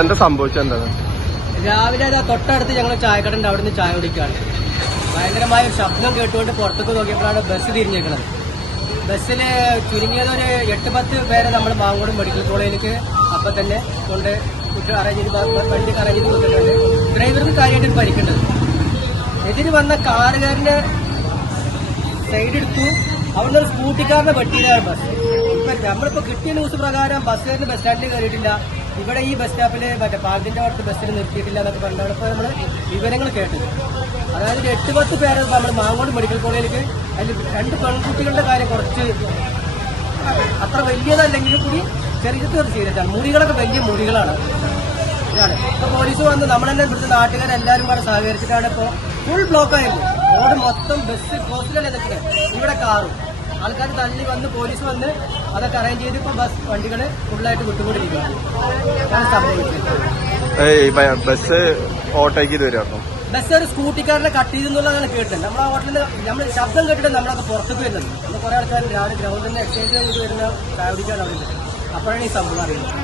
എന്താ സംഭവിച്ചെന്താ? രാവിലെ തൊട്ടടുത്ത് ഞങ്ങൾ ചായക്കടണ്ട് അവിടെ നിന്ന് ചായ കുടിക്കുകയാണ്. ഭയങ്കരമായ ഒരു ശബ്ദം കേട്ടുകൊണ്ട് പുറത്തേക്ക് നോക്കിയപ്പോഴാണ് ബസ് തിരിഞ്ഞേക്കുന്നത്. ബസ്സിൽ ചുരുങ്ങിയത് ഒരു 8-10 പേരെ നമ്മൾ മാങ്ങോട് മെഡിക്കൽ കോളേജിലേക്ക് അപ്പം തന്നെ കൊണ്ട് വണ്ടി അറേഞ്ച് ചെയ്ത് കൊടുത്തിട്ടുണ്ട്. ഡ്രൈവർക്ക് കാര്യമായിട്ട് പരിക്കേണ്ടത്. എതിര് വന്ന കാറുകാരന്റെ സൈഡെടുത്തു. അവിടെ ഒരു സ്കൂട്ടിക്കാരനെ വെട്ടിയിലാണ് ബസ്. ഇപ്പൊ നമ്മളിപ്പോ കിട്ടിയ ന്യൂസ് പ്രകാരം ബസ്സുകാരന് ബസ് സ്റ്റാൻഡിൽ കയറിയിട്ടില്ല. ഇവിടെ ഈ ബസ് സ്റ്റോപ്പില് മറ്റേ പാലത്തിന്റെ അടുത്ത് ബസ്സിൽ നിർത്തിയിട്ടില്ല എന്നൊക്കെ പറഞ്ഞാണ് ഇപ്പൊ നമ്മള് വിവരങ്ങൾ കേട്ടത്. അതായത് 8-10 പേരെ നമ്മൾ മാങ്ങോട് മെഡിക്കൽ കോളേജിലേക്ക്. അതിൽ 2 പെൺകുട്ടികളുടെ കാര്യം കുറച്ച് അത്ര വലിയതല്ലെങ്കിലും കൂടി ചെറിയ സീരിയസാണ്. മുറികളൊക്കെ വലിയ മുറികളാണ്. ഇതാണ് ഇപ്പൊ പോലീസ് വന്ന് നമ്മളെന്നെ ഇവിടുത്തെ നാട്ടുകാരെല്ലാരും കൂടെ സഹകരിച്ചിട്ടാണ് ഇപ്പൊ ഫുൾ ബ്ലോക്ക് ആയിരുന്നു. റോഡ് മൊത്തം ബസ് ഹോസ്പിറ്റലല്ലേ നിൽക്കുന്നത്. ഇവിടെ കാറും ആൾക്കാർ തള്ളി വന്ന് പോലീസ് വന്ന് അതൊക്കെ അറേഞ്ച് ചെയ്ത് ഇപ്പൊ വണ്ടികള് ഫുള്ളായിട്ട് വിട്ടുകൊണ്ടിരിക്കുകയാണ്. ബസ് ഓട്ടോയ്ക്ക് ഇത് വരുമായിരുന്നു. ബസ് ഒരു സ്കൂട്ടിക്കാരനെ കട്ട് ചെയ്തെന്നുള്ളതാണ് കേട്ടത്. നമ്മളെ ഹോട്ടലിൽ നമ്മൾ ശബ്ദം കേട്ടിട്ട് നമ്മളൊക്കെ പുറത്തേക്ക് വരുന്നത്. നമ്മൾ കുറെ ആൾക്കാർ രാവിലെ ഗ്രൗണ്ടിൽ നിന്ന് എക്സസൈസ് ചെയ്ത് വരുന്ന ചായടിക്കാൻ അവിടെ അപ്പോഴാണ് ഈ സംഭവം അറിയുന്നത്.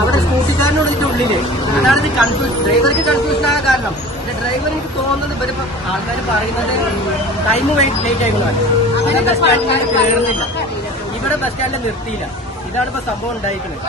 അവിടെ സ്കൂട്ടിക്കാരനോട് ഇതിന്റെ ഉള്ളില് അതാണ് ഇത് കൺഫ്യൂഷൻ. ഡ്രൈവർക്ക് കൺഫ്യൂഷൻ ആകാൻ കാരണം ഡ്രൈവർ എനിക്ക് തോന്നുന്നത് ഇവരിപ്പോ ആൾക്കാർ പറയുന്നത് ടൈം ലേറ്റ് ആയിക്കൊള്ളാണ്. ബസ് സ്റ്റാൻഡിൽ കയറുന്നില്ല. ഇവിടെ ബസ് സ്റ്റാൻഡിൽ നിർത്തിയില്ല. ഇതാണ് ഇപ്പൊ സംഭവം ഉണ്ടായിരിക്കുന്നത്.